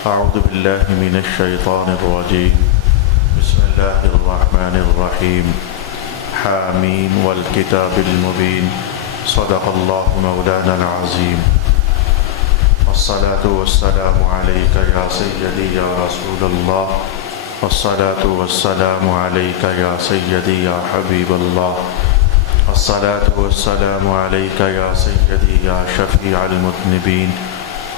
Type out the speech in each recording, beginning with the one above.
أعوذ بالله من الشيطان الرجيم بسم الله الرحمن الرحيم حامين والكتاب المبين صدق الله مولانا العظيم والصلاة والسلام عليك يا سيدي يا رسول الله والصلاة والسلام عليك يا سيدي يا حبيب الله الصلاة والسلام عليك يا سيدي يا شفيع المذنبين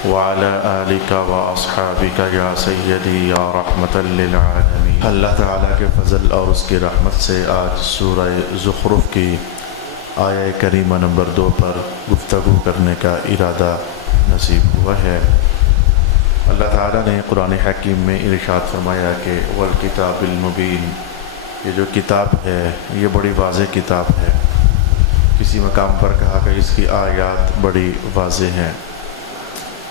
وعلى آلك وأصحابك يا سيدي يا رحمة للعالمين۔ اللہ تعالیٰ کے فضل اور اس کی رحمت سے آج سورہ زخرف کی آیہ کریمہ نمبر 2 پر گفتگو کرنے کا ارادہ نصیب ہوا ہے۔ اللہ تعالیٰ نے قرآن حکیم میں ارشاد فرمایا کہ والکتاب المبین، یہ جو کتاب ہے یہ بڑی واضح کتاب ہے۔ کسی مقام پر کہا کہ اس کی آیات بڑی واضح ہیں۔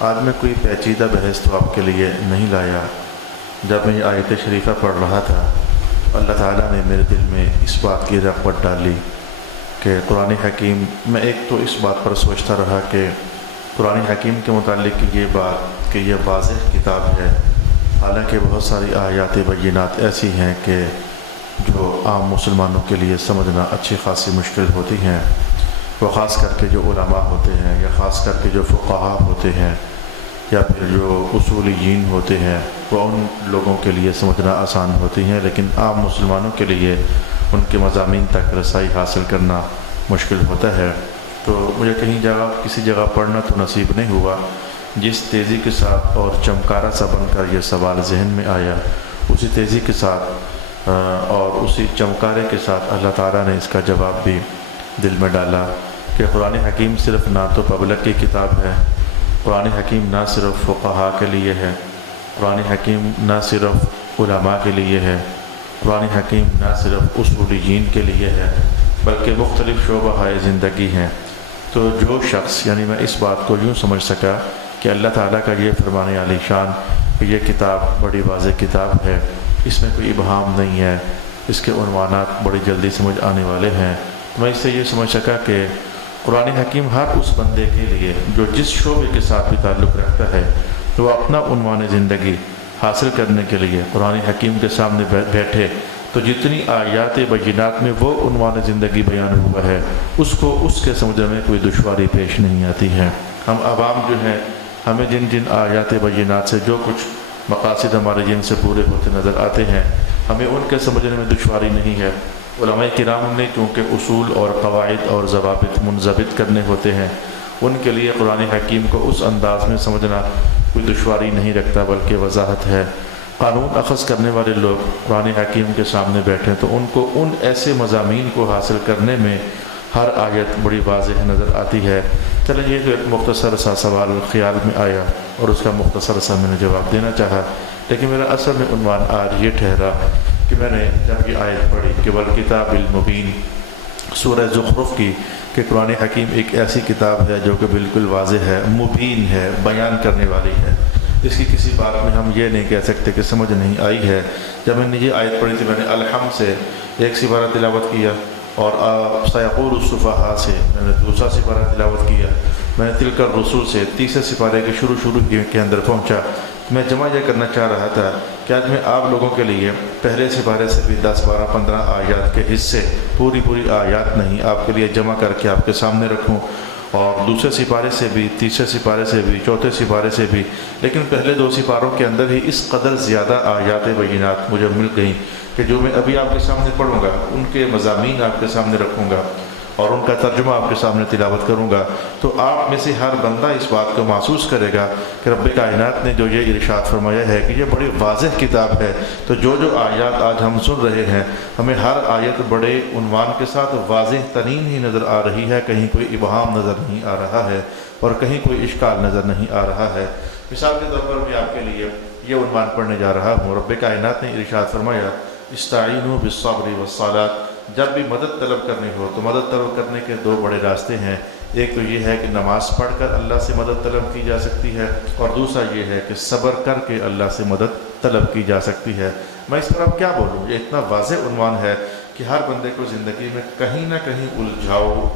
آج میں کوئی پیچیدہ بحث تو آپ کے لیے نہیں لایا۔ جب میں یہ آیت شریفہ پڑھ رہا تھا اللہ تعالیٰ نے میرے دل میں اس بات کی رغبت ڈالی کہ قرآن حکیم، میں ایک تو اس بات پر سوچتا رہا کہ قرآن حکیم کے متعلق یہ بات کہ یہ واضح کتاب ہے، حالانکہ بہت ساری آیات بینات ایسی ہیں کہ جو عام مسلمانوں کے لیے سمجھنا اچھی خاصی مشکل ہوتی ہیں، وہ خاص کر کے جو علماء ہوتے ہیں یا خاص کر کے جو فقہاء ہوتے ہیں یا پھر جو اصولیین ہوتے ہیں وہ ان لوگوں کے لیے سمجھنا آسان ہوتی ہیں، لیکن عام مسلمانوں کے لیے ان کے مضامین تک رسائی حاصل کرنا مشکل ہوتا ہے۔ تو مجھے کسی جگہ پڑھنا تو نصیب نہیں ہوا۔ جس تیزی کے ساتھ اور چمکارا سا بن کر یہ سوال ذہن میں آیا، اسی تیزی کے ساتھ اور اسی چمکارے کے ساتھ اللہ تعالیٰ نے اس کا جواب بھی دل میں ڈالا کہ قرآن حکیم صرف نہ تو پبلک کی کتاب ہے، قرآن حکیم نہ صرف فقہاء کے لیے ہے، قرآن حکیم نہ صرف علماء کے لیے ہے، قرآن حکیم نہ صرف اصولیین کے لیے ہے، بلکہ مختلف شعبہ زندگی ہیں۔ تو جو شخص، یعنی میں اس بات کو یوں سمجھ سکا کہ اللہ تعالیٰ کا یہ فرمان عالی شان کہ یہ کتاب بڑی واضح کتاب ہے، اس میں کوئی ابہام نہیں ہے، اس کے عنوانات بڑی جلدی سمجھ آنے والے ہیں، تو میں اس سے یہ سمجھ سکا کہ قرآن حکیم ہر اس بندے کے لیے جو جس شعبے کے ساتھ بھی تعلق رکھتا ہے تو وہ اپنا عنوان زندگی حاصل کرنے کے لیے قرآن حکیم کے سامنے بیٹھے تو جتنی آیات بینات میں وہ عنوان زندگی بیان ہوا ہے اس کو اس کے سمجھنے میں کوئی دشواری پیش نہیں آتی ہے۔ ہم عوام جو ہیں، ہمیں جن جن آیات بینات سے جو کچھ مقاصد ہمارے جن سے پورے ہوتے نظر آتے ہیں، ہمیں ان کے سمجھنے میں دشواری نہیں ہے۔ علماء کرام نے کیونکہ اصول اور قواعد اور ضوابط منضبط کرنے ہوتے ہیں، ان کے لیے قرآن حکیم کو اس انداز میں سمجھنا کوئی دشواری نہیں رکھتا بلکہ وضاحت ہے۔ قانون اخذ کرنے والے لوگ قرآن حکیم کے سامنے بیٹھیں تو ان کو ان ایسے مضامین کو حاصل کرنے میں ہر آیت بڑی واضح نظر آتی ہے۔ چلیں، یہ تو ایک مختصر سا سوال خیال میں آیا اور اس کا مختصر سا میں نے جواب دینا چاہا، لیکن میرا اصل میں عنوان آج یہ ٹھہرا کہ میں نے جب یہ آیت پڑھی کہ والکتاب المبین سورہ زخرف کی، کہ قرآن حکیم ایک ایسی کتاب ہے جو کہ بالکل واضح ہے، مبین ہے، بیان کرنے والی ہے، اس کی کسی بات میں ہم یہ نہیں کہہ سکتے کہ سمجھ نہیں آئی ہے۔ جب میں نے یہ آیت پڑھی تھی میں نے الحمد سے ایک سپارہ تلاوت کیا اور سیقول الصفحاء سے میں نے دوسرا سپارہ تلاوت کیا، میں نے تلک الرسل سے تیسرے سپارے کے شروع کے اندر پہنچا۔ میں جمع یہ کرنا چاہ رہا تھا کہ آج میں آپ لوگوں کے لیے پہلے سپارے سے بھی 10 12 15 آیات کے حصے، پوری آیات نہیں، آپ کے لیے جمع کر کے آپ کے سامنے رکھوں، اور دوسرے سپارے سے بھی، تیسرے سپارے سے بھی، چوتھے سپارے سے بھی، لیکن پہلے 2 سپاروں کے اندر ہی اس قدر زیادہ آیات بینات مجھے مل گئیں کہ جو میں ابھی آپ کے سامنے پڑھوں گا ان کے مضامین آپ کے سامنے رکھوں گا اور ان کا ترجمہ آپ کے سامنے تلاوت کروں گا، تو آپ میں سے ہر بندہ اس بات کو محسوس کرے گا کہ رب کائنات نے جو یہ ارشاد فرمایا ہے کہ یہ بڑی واضح کتاب ہے، تو جو آیات آج ہم سن رہے ہیں ہمیں ہر آیت بڑے عنوان کے ساتھ واضح ترین ہی نظر آ رہی ہے، کہیں کوئی ابہام نظر نہیں آ رہا ہے اور کہیں کوئی اشکال نظر نہیں آ رہا ہے۔ مثال کے طور پر میں آپ کے لیے یہ عنوان پڑھنے جا رہا ہوں، رب کائنات نے ارشاد فرمایا استعینوا بالصبر والصلاۃ، جب بھی مدد طلب کرنی ہو تو مدد طلب کرنے کے 2 بڑے راستے ہیں، ایک تو یہ ہے کہ نماز پڑھ کر اللہ سے مدد طلب کی جا سکتی ہے، اور دوسرا یہ ہے کہ صبر کر کے اللہ سے مدد طلب کی جا سکتی ہے۔ میں اس پر اب کیا بولوں، یہ اتنا واضح عنوان ہے کہ ہر بندے کو زندگی میں کہیں نہ کہیں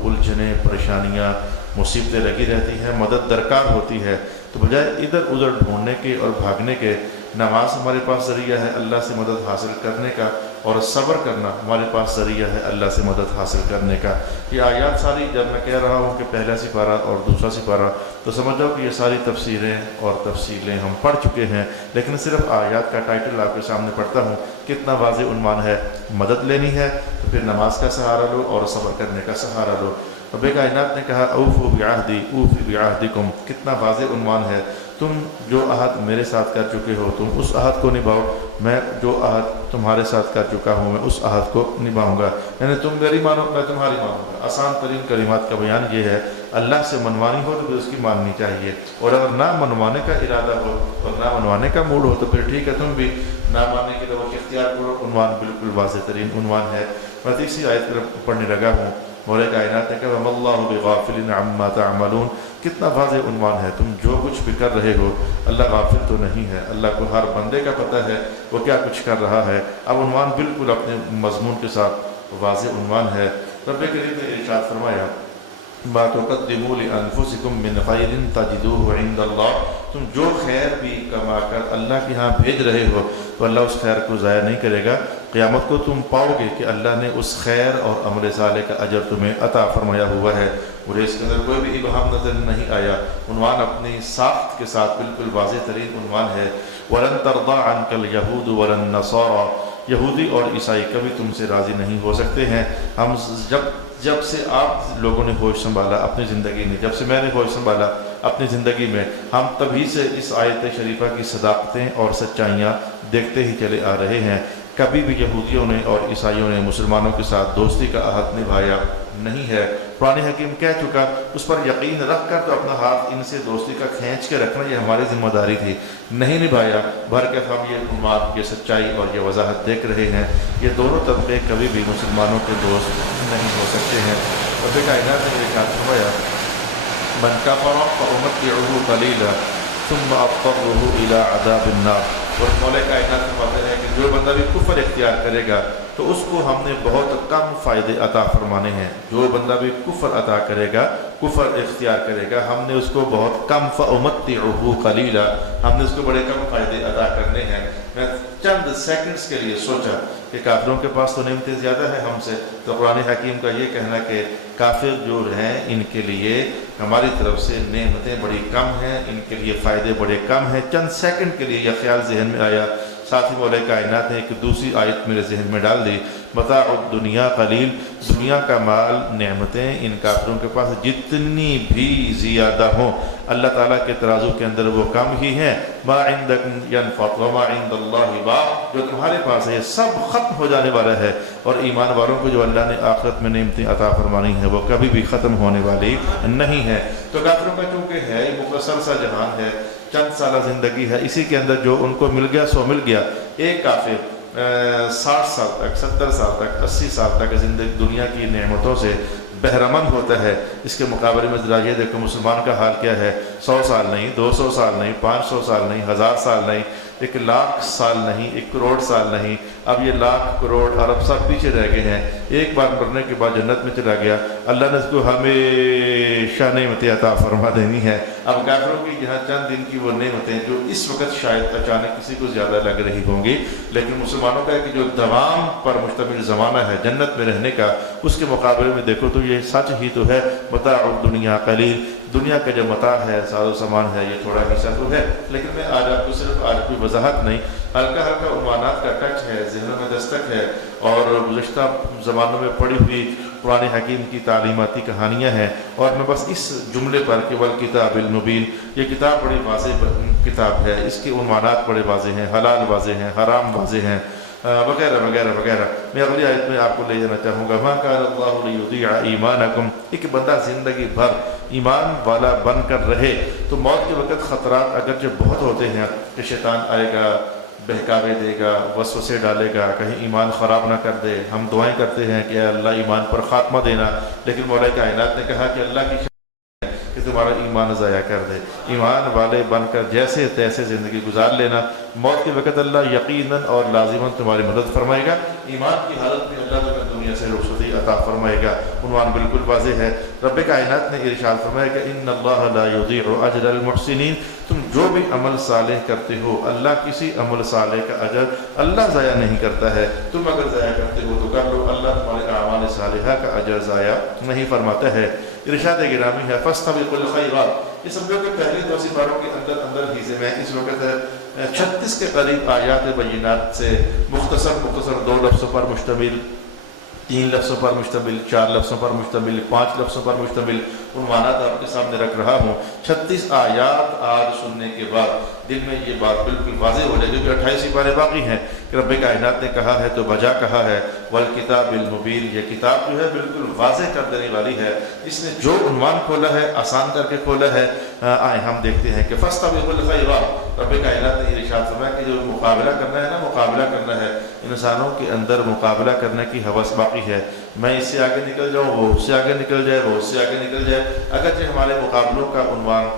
الجھنیں، پریشانیاں، مصیبتیں لگی رہتی ہیں، مدد درکار ہوتی ہے، تو تو بجائے ادھر ادھر ڈھونڈنے کے اور بھاگنے کے، نماز ہمارے پاس ذریعہ ہے اللہ سے مدد حاصل کرنے کا، اور صبر کرنا ہمارے پاس ذریعہ ہے اللہ سے مدد حاصل کرنے کا۔ یہ آیات ساری جب میں کہہ رہا ہوں کہ پہلا سپارہ اور دوسرا سپارہ، تو سمجھ جاؤ کہ یہ ساری تفسیریں اور تفصیلیں ہم پڑھ چکے ہیں، لیکن صرف آیات کا ٹائٹل آپ کے سامنے پڑھتا ہوں۔ کتنا واضح عنوان ہے، مدد لینی ہے تو پھر نماز کا سہارا لو اور صبر کرنے کا سہارا لو۔ رب کائنات نے کہا اوفوا بعہدی اوفی بعہدکم، کتنا واضح عنوان ہے۔ تم جو عہد میرے ساتھ کر چکے ہو تم اس عہد کو نبھاؤ، میں جو عہد تمہارے ساتھ کر چکا ہوں میں اس عہد کو نبھاؤں گا، یعنی تم میری مانو میں تمہاری مانوں گا۔ آسان ترین کلمات کا بیان یہ ہے، اللہ سے منوانی ہو تو پھر اس کی ماننی چاہیے، اور اگر نہ منوانے کا ارادہ ہو اور نہ منوانے کا موڈ ہو تو پھر ٹھیک ہے، تم بھی نہ ماننے کی طرف اختیار کرو۔ عنوان بالکل واضح ترین عنوان ہے۔ میں تیسری آیت طرف پڑھنے لگا ہوں، مولا کائنات نے کہا وَمَا اللَّهُ بِغَافِلٍ عَمَّا تَعْمَلُونَ، کتنا واضح عنوان ہے، تم جو کچھ بھی کر رہے ہو اللہ غافل تو نہیں ہے، اللہ کو ہر بندے کا پتہ ہے وہ کیا کچھ کر رہا ہے۔ اب عنوان بالکل اپنے مضمون کے ساتھ واضح عنوان ہے۔ رب کریم نے ارشاد فرمایا مَا تُقَدِّمُوا لِأَنفُسِكُم مِّن خَيْرٍ تَجِدُوهُ عِندَ اللَّهِ، تم جو خیر بھی کما کر اللہ کے ہاں بھیج رہے ہو تو اللہ اس خیر کو ضائع نہیں کرے گا۔ قیامت کو تم پاؤ گے کہ اللہ نے اس خیر اور عمل صالح کا اجر تمہیں عطا فرمایا ہوا ہے، اور اس کے اندر کوئی بھی ابہام نظر نہیں آیا۔ عنوان اپنی ساخت کے ساتھ بالکل واضح ترین عنوان ہے۔ وَلَن تَرْضَىٰ عَنْكَ الْيَهُودُ وَلَا النَّصَارَىٰ، یہودی اور عیسائی کبھی تم سے راضی نہیں ہو سکتے ہیں۔ ہم جب سے آپ لوگوں نے ہوش سنبھالا اپنی زندگی میں، جب سے میں نے ہوش سنبھالا اپنی زندگی میں، ہم تبھی سے اس آیت شریفہ کی صداقتیں اور سچائیاں دیکھتے ہی چلے آ رہے ہیں۔ کبھی بھی یہودیوں نے اور عیسائیوں نے مسلمانوں کے ساتھ دوستی کا عہد نبھایا نہیں ہے۔ قرآن حکیم کہہ چکا، اس پر یقین رکھ کر تو اپنا ہاتھ ان سے دوستی کا کھینچ کے رکھنا یہ ہماری ذمہ داری تھی، نہیں نبھایا۔ بھر کے ہم یہ عنوان، یہ سچائی اور یہ وضاحت دیکھ رہے ہیں، یہ دونوں طبقے کبھی بھی مسلمانوں کے دوست نہیں ہو سکتے ہیں۔ رب کائنات نے ارشاد فرمایا من کفر فأمتعه قلیلا ثم اضطره الى عذاب النار، اور مولا کائنات فرماتے ہیں کہ جو بندہ بھی کفر اختیار کرے گا تو اس کو ہم نے بہت کم فائدے عطا فرمانے ہیں۔ جو بندہ بھی کفر عطا کرے گا، کفر اختیار کرے گا، ہم نے اس کو بہت کم فأمتعه قلیلا، ہم نے اس کو بڑے کم فائدے عطا کرنے ہیں۔ میں چند سیکنڈز کے لیے سوچا کہ کافروں کے پاس تو نعمتیں زیادہ ہیں ہم سے، تو قرآن حکیم کا یہ کہنا کہ کافر جو ہیں ان کے لیے ہماری طرف سے نعمتیں بڑی کم ہیں، ان کے لیے فائدے بڑے کم ہیں، چند سیکنڈ کے لیے یہ خیال ذہن میں آیا۔ ساتھ ہی مولا کائنات نے ایک دوسری آیت میرے ذہن میں ڈال دی، متاع الدنیا قلیل، دنیا کا مال نعمتیں ان کافروں کے پاس جتنی بھی زیادہ ہوں اللہ تعالیٰ کے ترازو کے اندر وہ کم ہی ہیں۔ ما عندکم ینفد وما عند اللہ باق، جو تمہارے پاس ہے یہ سب ختم ہو جانے والا ہے، اور ایمان والوں کو جو اللہ نے آخرت میں نعمتیں عطا فرمانی ہیں وہ کبھی بھی ختم ہونے والی نہیں ہے۔ تو کافروں کا چونکہ ہے یہ مختصر سا جہان ہے، چند سالہ زندگی ہے، اسی کے اندر جو ان کو مل گیا سو مل گیا۔ ایک کافر 60 سال تک، 70 سال تک، 80 سال تک زندگی دنیا کی نعمتوں سے بہرمند ہوتا ہے۔ اس کے مقابلے میں ذرا یہ دیکھو مسلمان کا حال کیا ہے، 100 سال نہیں، 200 سال نہیں، 500 سال نہیں، 1000 سال نہیں، 1,00,000 سال نہیں، 1 کروڑ سال نہیں، اب یہ لاکھ کروڑ ارب سب پیچھے رہ گئے ہیں۔ ایک بار مرنے کے بعد جنت میں چلا گیا، اللہ نے اس کو ہمیشہ نعمتیں عطا فرما دینی ہے۔ اب کافروں کی یہاں چند دن کی وہ نعمتیں جو اس وقت شاید اچانک کسی کو زیادہ لگ رہی ہوں گی، لیکن مسلمانوں کا ہے کہ جو دوام پر مشتمل زمانہ ہے جنت میں رہنے کا، اس کے مقابلے میں دیکھو تو یہ سچ ہی تو ہے، متاع الدنیا قلیل، دنیا کا جو متاع ہے، ساز و سامان ہے، یہ تھوڑا حصہ تو ہے۔ لیکن میں آج آپ کو صرف آج کوئی وضاحت نہیں، ہلکا ہلکا عنوانات کا ٹچ ہے، ذہنوں میں دستک ہے، اور گزشتہ زمانوں میں پڑھی ہوئی قرآن حکیم کی تعلیماتی کہانیاں ہیں، اور میں بس اس جملے پر کہ والکتاب المبین، یہ کتاب بڑی واضح کتاب ہے، اس کے عنوانات بڑے واضح ہیں، حلال واضح ہیں، حرام واضح ہیں، وغیرہ وغیرہ وغیرہ۔ میں اگلی آیت میں آپ کو لے جانا چاہوں گا، ما کان اللہ لیضیع ایمانکم، ایک بندہ زندگی بھر ایمان والا بن کر رہے تو موت کے وقت خطرات اگرچہ بہت ہوتے ہیں کہ شیطان آئے گا، بہکاوے دے گا، وسوسے ڈالے گا، کہیں ایمان خراب نہ کر دے۔ ہم دعائیں کرتے ہیں کہ اللہ ایمان پر خاتمہ دینا، لیکن مولا کائنات نے کہا کہ اللہ کی کہ تمہارا ایمان ضائع کر دے، ایمان والے بن کر جیسے تیسے زندگی گزار لینا، موت کے وقت اللہ یقیناً اور لازماً تمہاری مدد فرمائے گا۔ ایمان کی حالت میں اللہ تمہیں دنیا سے رخصتی عطا فرمائے گا۔ عنوان بالکل واضح ہے۔ رب کائنات نے ارشاد فرمایا کہ ان اللہ لا یضیع اجر المحسنین، تم جو بھی عمل صالح کرتے ہو اللہ کسی عمل صالح کا اجر اللہ ضائع نہیں کرتا ہے۔ تم اگر ضائع کرتے ہو تو کر لو، اللہ تمہارے اعمال صالحہ کا اجر ضائع نہیں فرماتا ہے۔ ارشاد گرامی ہے فاستبقوا الخیرات، یہ سمجھو کہ پہلے 2 سپاروں کے اندر ہی سے میں اس وقت 36 کے قریب آیات بینات سے مختصر 2 لفظوں پر مشتمل، 3 لفظوں پر مشتمل، 4 لفظوں پر مشتمل، 5 لفظوں پر مشتمل عنوانات آپ کے سامنے رکھ رہا ہوں۔ 36 آیات آج سننے کے بعد دل میں یہ بات بالکل واضح ہو جائے، کیونکہ 28 سپارے باقی ہیں کہ رب کائنات نے کہا ہے تو بجا کہا ہے، والکتاب المبین، یہ کتاب جو ہے بالکل واضح کر دینے والی ہے۔ اس نے جو عنوان کھولا ہے آسان کر کے کھولا ہے۔ آئیں ہم دیکھتے ہیں کہ فاستبقوا الخیرات، رب کائنات نے ارشاد فرمایا کہ جو مقابلہ کرنا ہے نا، مقابلہ کرنا ہے، انسانوں کے اندر مقابلہ کرنے کی ہوس باقی ہے۔ میں اس سے آگے نکل جاؤں، وہ اس سے آگے نکل جائے، وہ اس سے آگے نکل جائے۔ اگرچہ ہمارے مقابلوں کا عنوان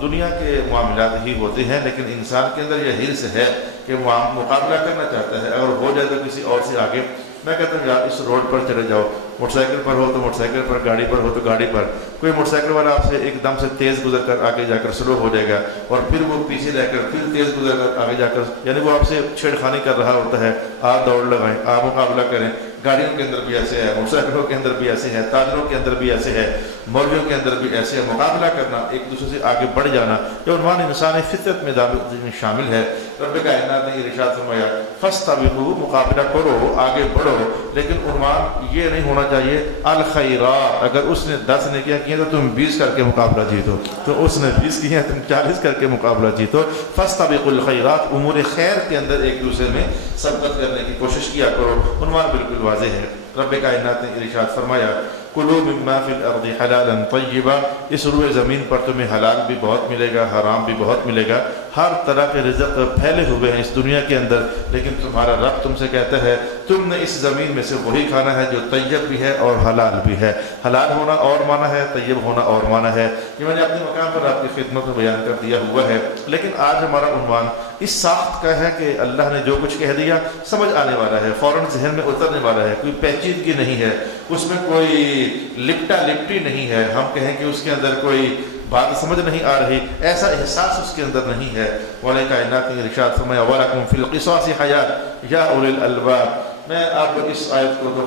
دنیا کے معاملات ہی ہوتے ہیں، لیکن انسان کے اندر یہ حرص ہے کہ وہ مقابلہ کرنا چاہتا ہے۔ اگر ہو جائے تو کسی اور سے آگے، میں کہتا ہوں یار اس روڈ پر چلے جاؤ، موٹر سائیکل پر ہو تو موٹر سائیکل پر، گاڑی پر ہو تو گاڑی پر، کوئی موٹر سائیکل والا آپ سے ایک دم سے تیز گزر کر آگے جا کر سلو ہو جائے گا، اور پھر وہ پیچھے رہ کر پھر تیز گزر کر آگے جا کر، یعنی وہ آپ سے چھیڑخانی کر رہا ہوتا ہے۔ آپ دوڑ لگائیں، آپ مقابلہ کریں۔ گاڑیوں کے اندر بھی ایسے ہے، موٹر سائیکلوں کے اندر بھی ایسے ہے، تاجروں کے اندر بھی ایسے ہے، مولویوں کے اندر بھی ایسے ہے۔ مقابلہ کرنا، ایک دوسرے سے آگے بڑھ جانا، یہ عنوان انسانی فطرت میں شامل ہے۔ رب کائنات نے ارشاد فرمایا فاستبقوا، مقابلہ کرو، آگے بڑھو، لیکن عنوان یہ نہیں ہونا چاہیے الخیرات۔ اگر اس نے 10 نیکیاں کی ہیں تو تم 20 کر کے مقابلہ جیتو، تو اس نے 20 کی ہیں تم 40 کر کے مقابلہ جیتو۔ فاستبقوا الخیرات، امور خیر کے اندر ایک دوسرے میں سبقت کرنے کی کوشش کیا کرو۔ عنوان بالکل واضح ہے۔ رب کائنات نے ارشاد فرمایا کلوا مما فی الارض حلالا طیبا، اس روئے زمین پر تمہیں حلال بھی بہت ملے گا، حرام بھی بہت ملے گا۔ ہر طرح کے رزق پھیلے ہوئے ہیں اس دنیا کے اندر، لیکن تمہارا رب تم سے کہتا ہے تم نے اس زمین میں سے وہی کھانا ہے جو طیب بھی ہے اور حلال بھی ہے۔ حلال ہونا اور معنی ہے، طیب ہونا اور معنی ہے۔ یہ میں نے اپنے مقام پر آپ کی خدمت میں بیان کر دیا ہوا ہے، لیکن آج ہمارا عنوان اس ساخت کا ہے کہ اللہ نے جو کچھ کہہ دیا سمجھ آنے والا ہے، فوراً ذہن میں اترنے والا ہے، کوئی پیچیدگی نہیں ہے، اس میں کوئی لپٹا لپٹی نہیں ہے، ہم کہیں کہ اس کے اندر کوئی بات سمجھ نہیں آ رہی، ایسا احساس اس کے اندر نہیں ہے۔ مولا کائنات نے ارشاد فرمایا وَلَكُمْ فِي الْقِصَاصِ حَيَاةٌ يَا أُولِي الْأَلْبَابِ۔ میں آپ کو اس آیت کو تو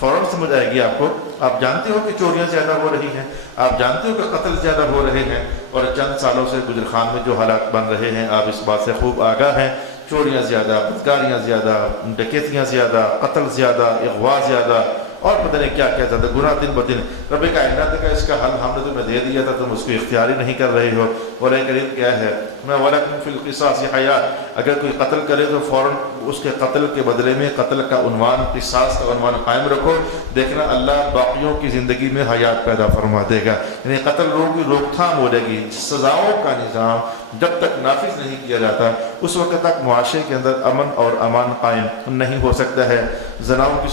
فوراً سمجھ آئے گی آپ کو۔ آپ جانتے ہو کہ چوریاں زیادہ ہو رہی ہیں، آپ جانتے ہو کہ قتل زیادہ ہو رہے ہیں، اور چند سالوں سے گجرخان میں جو حالات بن رہے ہیں آپ اس بات سے خوب آگاہ ہیں۔ چوریاں زیادہ، بدکاریاں زیادہ، ڈکیتیاں زیادہ، قتل زیادہ، اغوا زیادہ، اور پتہ نہیں کیا کیا زیادہ گناہ دن بدن۔ رب کائنات کا اس کا حل ہم نے تمہیں دے دیا تھا، تم اس کو اختیار ہی نہیں کر رہے ہو۔ اور کریم کیا ہے، میں وَلَكُمْ فِي الْقِصَاصِ حَيَاةٌ، اگر کوئی قتل کرے تو فوراً اس کے قتل کے بدلے میں قتل کا عنوان، قصاص کا عنوان قائم رکھو، دیکھنا اللہ باقیوں کی زندگی میں حیات پیدا فرما دے گا۔ یعنی قتل کی روک تھام ہو جائے گی۔ سزاؤں کا نظام جب تک نافذ نہیں کیا جاتا اس وقت تک معاشرے کے اندر امن اور امان قائم نہیں ہو سکتا ہے۔ زنا کی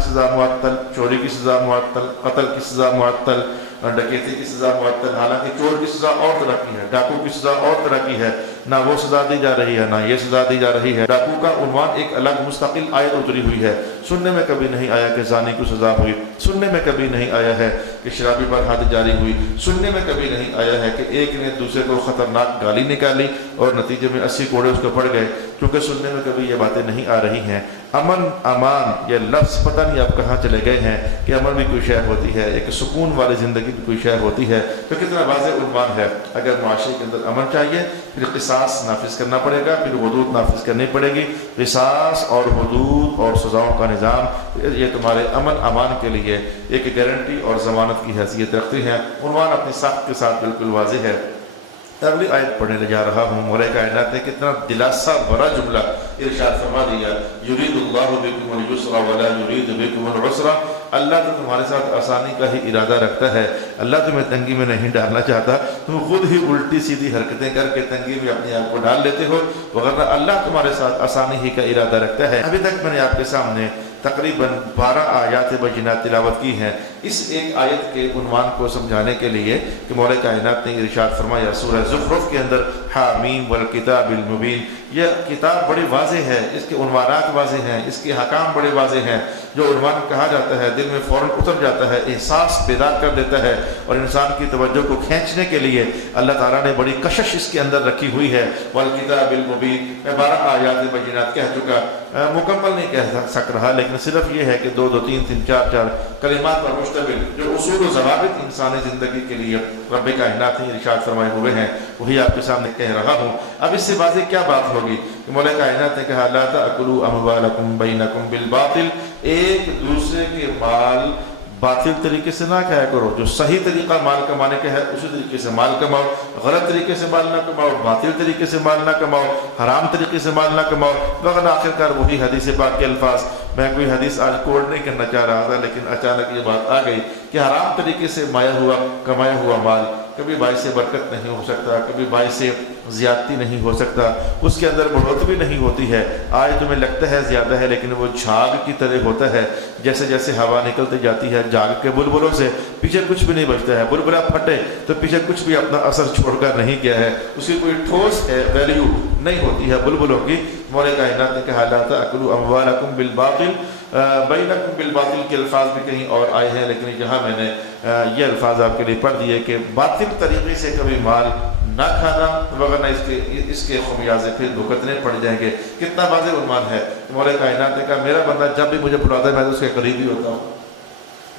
سزا معطل، چوری کی سزا معطل، قتل کی سزا معطل، ڈکیتی کی سزا معطل۔ حالانکہ چور کی سزا اور طرح کی ہے، ڈاکو کی سزا اور طرح کی ہے، نہ وہ سزا دی جا رہی ہے نہ یہ سزا دی جا رہی ہے۔ ڈاکو کا عنوان ایک الگ مستقل آیت اتری ہوئی ہے، سننے میں کبھی نہیں آیا کہ زانی کو سزا ہوئی، سننے میں کبھی نہیں آیا ہے کہ شرابی پر حد جاری ہوئی، سننے میں کبھی نہیں آیا ہے کہ ایک نے دوسرے کو خطرناک گالی نکالی اور نتیجے میں 80 کوڑے اس کو پڑ گئے، کیونکہ سننے میں کبھی یہ باتیں نہیں آ رہی ہیں۔ امن امان یہ لفظ پتہ نہیں آپ کہاں چلے گئے ہیں کہ امن بھی کوئی شے ہوتی ہے، ایک سکون والی زندگی بھی کوئی شے ہوتی ہے۔ تو کتنا واضح عنوان ہے، اگر معاشرے کے اندر امن چاہیے پھر قصاص نافذ کرنا پڑے گا، پھر حدود نافذ کرنی پڑے گی۔ قصاص اور حدود اور سزاؤں کا نظام یہ تمہارے امن امان کے لیے ایک گارنٹی اور ضمانت کی حیثیت رکھتے ہیں۔ عنوان اپنی ساخت کے ساتھ بالکل واضح ہے۔ اگلی آیت پڑھنے لے جا رہا ہوں۔ مولا کائنات نے کتنا دلاسا بڑا جملہ ارشاد فرما دیا، یرید اللہ بکم اليسر ولا یرید بکم العسر۔ اللہ تو تمہارے ساتھ آسانی کا ہی ارادہ رکھتا ہے، اللہ تمہیں تنگی میں نہیں ڈالنا چاہتا، تم خود ہی الٹی سیدھی حرکتیں کر کے تنگی میں اپنے آپ کو ڈال لیتے ہو، وغیرہ اللہ تمہارے ساتھ آسانی ہی کا ارادہ رکھتا ہے۔ ابھی تک میں نے آپ کے سامنے تقریباً 12 آیات بینات تلاوت کی ہیں، اس ایک آیت کے عنوان کو سمجھانے کے لیے کہ مولا کائنات نے ارشاد فرمایا سورہ زخرف کے اندر حامیم والکتاب المبین، یہ کتاب بڑی واضح ہے، اس کے عنوانات واضح ہیں، اس کے حکام بڑے واضح ہیں، جو عنوان کہا جاتا ہے دل میں فوراً اتر جاتا ہے، احساس بیدار کر دیتا ہے، اور انسان کی توجہ کو کھینچنے کے لیے اللہ تعالیٰ نے بڑی کشش اس کے اندر رکھی ہوئی ہے۔ والکتاب المبین، میں 12 آیات بینات کہہ چکا، مکمل نہیں کہہ سک رہا، لیکن صرف یہ ہے کہ 2 2 3 3 4 4 کلمات پر مشتمل جو اصول و ضوابط انسانی زندگی کے لیے رب کائنات نے ارشاد فرمائے ہوئے ہیں، وہی آپ کے سامنے کہہ رہا ہوں۔ اب اس سے واضح کیا بات ہوگی کہ مولا کائنات نے کہا لا تأکلوا اموالکم بینکم بالباطل، ایک دوسرے کے مال باطل طریقے سے نہ کھایا کرو، جو صحیح طریقہ مال کمانے کا ہے اسی طریقے سے مال کماؤ، غلط طریقے سے مال نہ کماؤ، باطل طریقے سے مال نہ کماؤ، حرام طریقے سے مال نہ کماؤ، وغیرہ آخر کار وہی حدیث پاک کے الفاظ۔ میں کوئی حدیث آج کوڈ نہیں کرنا چاہ رہا تھا، لیکن اچانک یہ بات آ گئی کہ حرام طریقے سے کمایا ہوا مال کبھی باعث برکت نہیں ہو سکتا، کبھی باعث زیادتی نہیں ہو سکتا، اس کے اندر بڑھوتری نہیں ہوتی ہے۔ آج تمہیں لگتا ہے زیادہ ہے، لیکن وہ جھاگ کی طرح ہوتا ہے، جیسے جیسے ہوا نکلتی جاتی ہے جھاگ کے بلبلوں سے پیچھے کچھ بھی نہیں بچتا ہے، بلبلا پھٹے تو پیچھے کچھ بھی اپنا اثر چھوڑ کر نہیں گیا ہے، اس کی کوئی ٹھوس ویلیو نہیں ہوتی ہے بلبلوں کی۔ مولا کائنات نے کہا لا تأکلوا اموالکم بالباطل، بینکم بالباطل کے الفاظ بھی کہیں اور آئے ہیں، لیکن یہاں میں نے یہ الفاظ آپ کے لیے پڑھ دیے کہ باطل طریقے سے کبھی مال نہ کھانا، وغیرہ اس کے خمیازے پھر بھگتنے پڑ جائیں گے۔ کتنا واضح عنوان ہے۔ مولا کائنات نے کہا میرا بندہ جب بھی مجھے بلاتا ہے میں تو اس کے قریب ہی ہوتا ہوں،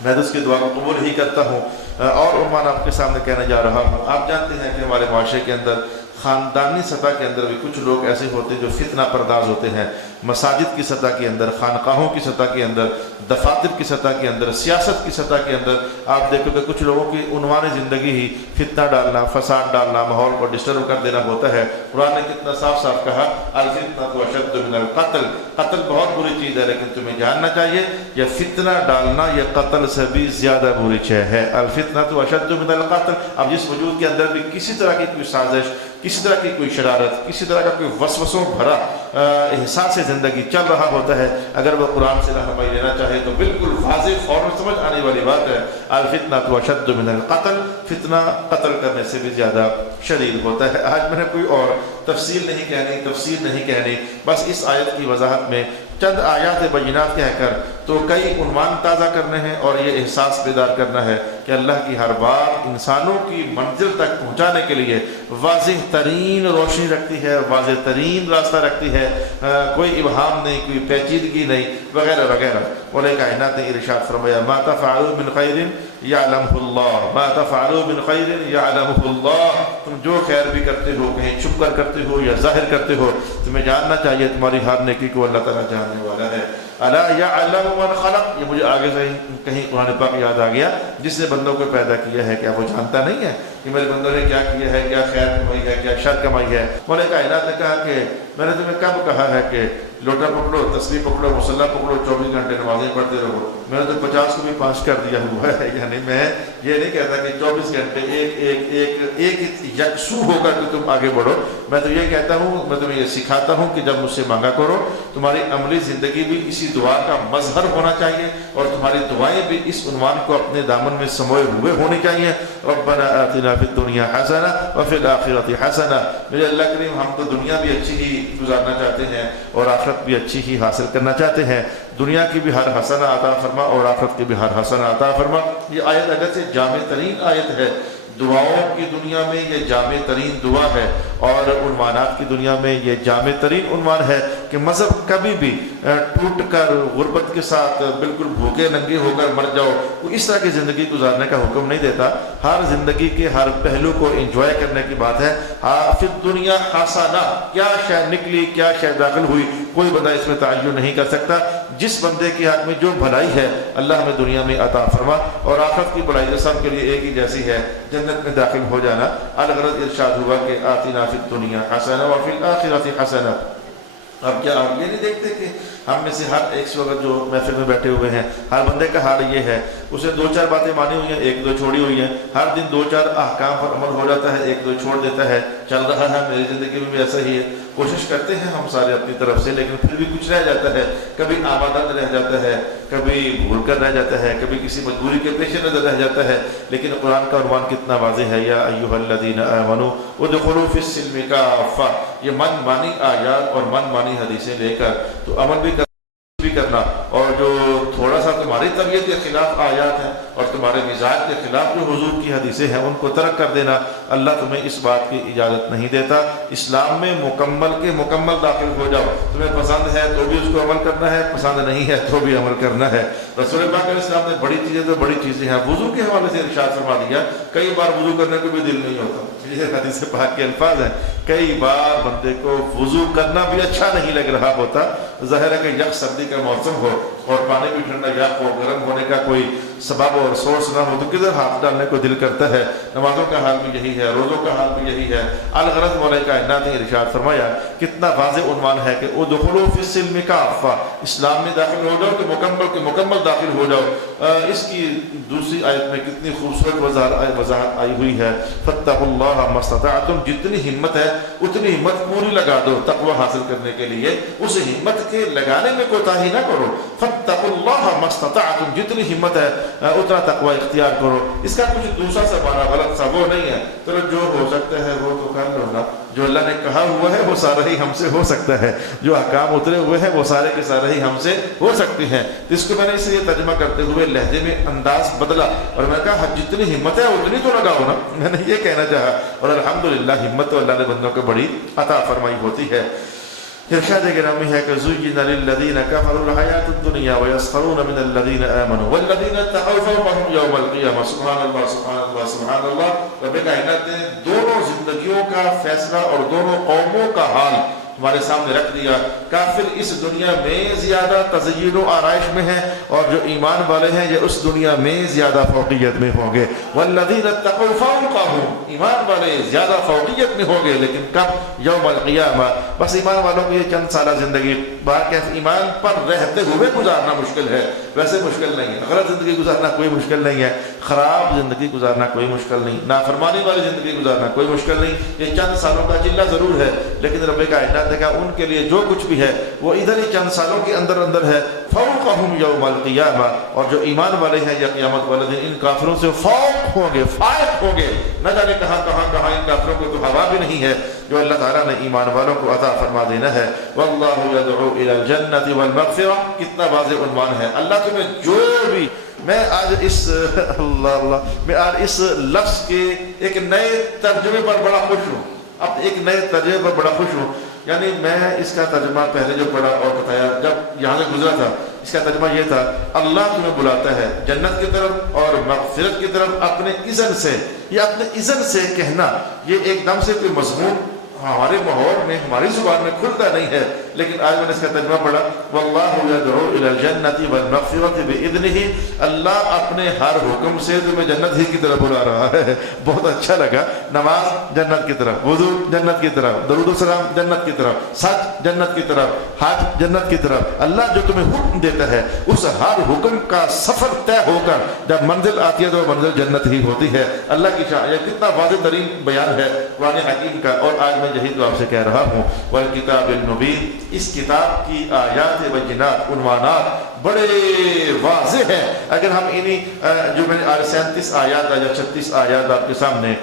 میں تو اس کی دعا کو قبول ہی کرتا ہوں۔ اور عنوان آپ کے سامنے کہنے جا رہا ہوں، آپ جانتے ہیں کہ ہمارے معاشرے کے اندر خاندانی سطح کے اندر بھی کچھ لوگ ایسے ہوتے ہیں جو فتنہ پرداز ہوتے ہیں، مساجد کی سطح کے اندر، خانقاہوں کی سطح کے اندر، دفاتر کی سطح کے اندر، سیاست کی سطح کے اندر آپ دیکھو کہ کچھ لوگوں کی عنوان زندگی ہی فتنہ ڈالنا، فساد ڈالنا، ماحول کو ڈسٹرب کر دینا ہوتا ہے۔ قرآن نے کتنا صاف صاف کہا الفتنۃ اشد من القتل، قتل بہت بری چیز ہے، لیکن تمہیں جاننا چاہیے یہ فتنہ ڈالنا یہ قتل سے بھی زیادہ بری چیز ہے۔ الفتنۃ اشد من القتل۔ اب جس وجود کے اندر بھی کسی طرح کی کوئی سازش، کسی طرح کی کوئی شرارت، کسی طرح کا کوئی وسوسوں بھرا احساس زندگی چل رہا ہوتا ہے، اگر وہ قرآن سے رہنمائی لینا چاہے تو بالکل واضح فوراً سمجھ آنے والی بات ہے الفتنۃ اشد من القتل، فتنہ قتل کرنے سے بھی زیادہ شدید ہوتا ہے۔ آج میں نے کوئی اور تفصیل نہیں کہنی، تفصیل نہیں کہنی، بس اس آیت کی وضاحت میں چند آیات بینات کہہ کر تو کئی عنوان تازہ کرنے ہیں، اور یہ احساس بیدار کرنا ہے کہ اللہ کی ہر بات انسانوں کی منزل تک پہنچانے کے لیے واضح ترین روشنی رکھتی ہے، واضح ترین راستہ رکھتی ہے، کوئی ابہام نہیں، کوئی پیچیدگی نہیں، وغیرہ وغیرہ۔ مولا کائنات نے ارشاد فرمایا ما تفعلوا من خیر یعلمہ اللہ، ما تفعلوا من خیر یعلمہ اللہ، تم جو خیر بھی کرتے ہو، کہیں چھپ کر کرتے ہو یا ظاہر کرتے ہو، تمہیں جاننا چاہیے تمہاری ہر نیکی کو اللہ تعالیٰ جاننے والا ہے۔ الا یعلم من خلق، یہ مجھے آگے سے کہیں قرآن پاک یاد آ گیا، جس نے بندوں کو پیدا کیا ہے کیا وہ جانتا نہیں ہے کہ میرے بندوں نے کیا کیا ہے، کیا خیر کمائی ہے، کیا شر کمائی ہے۔ مولا کائنات نے کہا کہ میں نے تمہیں کب کہا ہے کہ لوٹا پکڑو، تسبیح پکڑو، مصلی پکڑو، 24 گھنٹے نمازیں پڑھتے رہو؟ میں نے تو 50 کو بھی پاس کر دیا ہوا ہے، یعنی میں یہ نہیں کہتا کہ 24 گھنٹے ایک یکسو ہو کر کہ تم آگے بڑھو، میں تو یہ کہتا ہوں، میں تمہیں یہ سکھاتا ہوں کہ جب مجھ سے مانگا کرو، تمہاری عملی زندگی بھی اسی دعا کا مظہر ہونا چاہیے، اور تمہاری دعائیں بھی اس عنوان کو اپنے دامن میں سموئے ہوئے ہونی چاہیے۔ ربنا آتنا فی الدنیا حسنہ وفی الآخرۃ حسنہ، میرے اللہ کریم ہم تو دنیا بھی اچھی ہی گزارنا چاہتے ہیں اور آخرت بھی اچھی ہی حاصل کرنا چاہتے ہیں، دنیا کی بھی ہر حسنہ عطا فرما اور آخرت کی بھی ہر حسنہ عطا فرما۔ یہ آیت اگرچہ جامع ترین آیت ہے، دعاؤں کی دنیا میں یہ جامع ترین دعا ہے، اور عنوانات کی دنیا میں یہ جامع ترین عنوان ہے کہ مذہب کبھی بھی ٹوٹ کر غربت کے ساتھ بالکل بھوکے ننگے ہو کر مر جاؤ، وہ اس طرح کی زندگی گزارنے کا حکم نہیں دیتا۔ ہر زندگی کے ہر پہلو کو انجوائے کرنے کی بات ہے۔ فی الدنیا حسنہ، کیا شے نکلی، کیا شے داخل ہوئی، کوئی بندہ اس میں تعین نہیں کر سکتا۔ جس بندے کے حق میں جو بھلائی ہے اللہ ہمیں دنیا میں عطا فرما، اور آخرت کی بھلائی جو سب کے لیے ایک ہی جیسی ہے، جنت میں داخل ہو جانا۔ الغرض ارشاد ہوا کہ آتنا فی الدنیا حسنہ وفی الآخرۃ حسنہ، اب کیا آپ یہ نہیں دیکھتے کہ ہم میں سے ہر ایک سے وقت جو محفل میں بیٹھے ہوئے ہیں ہر بندے کا حال یہ ہے، اسے 2-4 باتیں مانی ہوئی ہیں، 1-2 چھوڑی ہوئی ہیں، ہر دن 2-4 احکام پر عمل ہو جاتا ہے، 1-2 چھوڑ دیتا ہے، چل رہا ہے، میری زندگی میں بھی ایسا ہی ہے۔ کوشش کرتے ہیں ہم سارے اپنی طرف سے، لیکن پھر بھی کچھ رہ جاتا ہے، کبھی آمادہ رہ جاتا ہے، کبھی بھول کر رہ جاتا ہے، کبھی کسی مجبوری کے پیش نظر رہ جاتا ہے۔ لیکن قرآن کا عنوان کتنا واضح ہے، یا ایھا الذین آمنوا ادخلوا فی السلم کافہ، یہ من مانی آیات اور من مانی حدیثیں لے کر تو عمل بھی کرنا، اور جو تھوڑا سا تمہاری طبیعت کے خلاف آیات ہیں اور تمہارے مزاج کے خلاف جو حضور کی حدیثیں ہیں ان کو ترک کر دینا، اللہ تمہیں اس بات کی اجازت نہیں دیتا۔ اسلام میں مکمل کے مکمل داخل ہو جاؤ، تمہیں پسند ہے تو بھی اس کو عمل کرنا ہے، پسند نہیں ہے تو بھی عمل کرنا ہے۔ رسول پاک علیہ السلام نے بڑی چیزیں تو بڑی چیزیں ہیں، وضو کے حوالے سے ارشاد فرما دیا، کئی بار وضو کرنے کو بھی دل نہیں ہوتا، یہ حدیث پاک کے الفاظ ہیں، کئی بار بندے کو وضو کرنا بھی اچھا نہیں لگ رہا ہوتا۔ ظاہر ہے کہ یک سردی کا موسم ہو اور پانی بھی ٹھنڈا یا گرم ہونے کا کوئی سبب اور سورس نہ ہو تو کدھر ہاتھ ڈالنے کو دل کرتا ہے۔ نمازوں کا حال بھی یہی ہے، روزوں کا حال بھی یہی ہے۔ الغرض مولا کائنات نے ارشاد فرمایا، کتنا واضح عنوان ہے کہ ادخلوا فی السلم کافہ، اسلام میں داخل ہو جاؤ تو مکمل کے مکمل داخل ہو جاؤ۔ اس کی دوسری آیت میں کتنی خوبصورت وضاحت آئی ہوئی ہے، فاتقوا اللہ ما استطعتم، جتنی ہمت ہے اتنی ہمت پوری لگا دو تقوی حاصل کرنے کے لیے، اس ہمت کے لگانے میں کوتاہی نہ کرو۔ فاتقوا اللہ ما استطعتم، جتنی ہمت ہے اتنا تقوی اختیار کرو۔ اس کا کچھ دوسرا سا معنی غلط سا وہ نہیں ہے، چلو جو ہو سکتا ہے وہ تو کر لو نا، جو اللہ نے کہا ہوا ہے وہ سارا ہی ہم سے ہو سکتا ہے، جو احکام اترے ہوئے ہیں وہ سارے کے سارے ہی ہم سے ہو سکتے ہیں۔ اس کو میں نے اس لیے ترجمہ کرتے ہوئے لہجے میں انداز بدلا اور میں نے کہا جتنی ہمت ہے اتنی تو لگاؤ نا، میں نے یہ کہنا چاہا، اور الحمدللہ ہمت تو اللہ نے بندوں کو بڑی عطا فرمائی ہوتی ہے۔ ارشاد گرامی ہے کہ زُيِّنَ لِلَّذِينَ كَفَرُوا الْحَيَاةُ الدُّنْيَا وَيَسْخَرُونَ مِنَ الَّذِينَ آمَنُوا وَالَّذِينَ اتَّقَوْا فَوْقَهُمْ يَوْمَ الْقِيَامَةِ۔ سبحان اللہ سبحان اللہ سبحان اللہ۔ رب کائنات نے دونوں زندگیوں کا فیصلہ اور دونوں قوموں کا حال ہمارے سامنے رکھ دیا۔ کافر اس دنیا میں زیادہ تزئین و آرائش میں ہیں، اور جو ایمان والے ہیں یہ اس دنیا میں زیادہ فوقیت میں ہوں گے۔ والذین اتقوا فوقہم، ایمان والے زیادہ فوقیت میں ہوں گے، لیکن کب؟ یوم القیامہ۔ بس ایمان والوں کی یہ چند سالہ زندگی باقی ایمان پر رہتے ہوئے گزارنا مشکل ہے، ویسے مشکل نہیں ہے، غلط زندگی گزارنا کوئی مشکل نہیں ہے، خراب زندگی گزارنا کوئی مشکل نہیں، نافرمانی والی زندگی گزارنا کوئی مشکل نہیں، یہ چند سالوں کا چلہ ضرور ہے، لیکن رب کائنات نے کہا ان کے لیے جو کچھ بھی ہے وہ ادھر ہی چند سالوں کے اندر اندر ہے۔ فوقہم یوم القیامہ، اور جو ایمان والے ہیں یا قیامت والے دن ان کافروں سے فوق ہوں گے، فائق ہوں گے، نہ جانے کہاں کہاں کہاں ان کافروں کو تو ہوا بھی نہیں ہے جو اللہ تعالیٰ نے ایمان والوں کو عطا فرما دینا ہے۔ واللہ یدعو الی الجنۃ والمغفرہ، کتنا واضح عنوان ہے۔ اللہ تمہیں جو بھی، میں آج اس لفظ کے ایک نئے ترجمے پر بڑا خوش ہوں، اب ایک نئے ترجمے پر بڑا خوش ہوں۔ یعنی میں اس کا ترجمہ پہلے جو پڑھا اور بتایا جب یہاں سے گزرا تھا، اس کا ترجمہ یہ تھا، اللہ تمہیں بلاتا ہے جنت کی طرف اور مغفرت کی طرف اپنے اذن سے، یا اپنے اذن سے کہنا، یہ ایک دم سے کوئی مضمون ہمارے ماحول میں ہماری زبان میں کھلتا نہیں ہے، لیکن آج میں نے اس کا ترجمہ پڑھا، واللہ یدعو الی الجنۃ والمغفرۃ باذنہ، اللہ اپنے ہر حکم سے تمہیں جنت ہی کی طرف بلا رہا ہے۔ بہت اچھا لگا، نماز جنت کی طرف، وضو جنت کی طرف، درود و سلام جنت کی طرف، سچ جنت کی طرف، حج جنت کی طرف۔ اللہ جو تمہیں حکم دیتا ہے اس ہر حکم کا سفر طے ہو کر جب منزل آتی ہے تو منزل جنت ہی ہوتی ہے۔ اللہ کی شان، یہ کتنا واضح ترین بیان ہے قرآن حکیم کا، اور آج میں یہی تو آپ سے کہہ رہا ہوں، والکتاب المبین، اس کتاب کی آیات بینات، عنوانات بڑے واضح ہیں۔ اگر ہم انہی جو میں نے 37 آیات یا 36 آیات آپ کے سامنے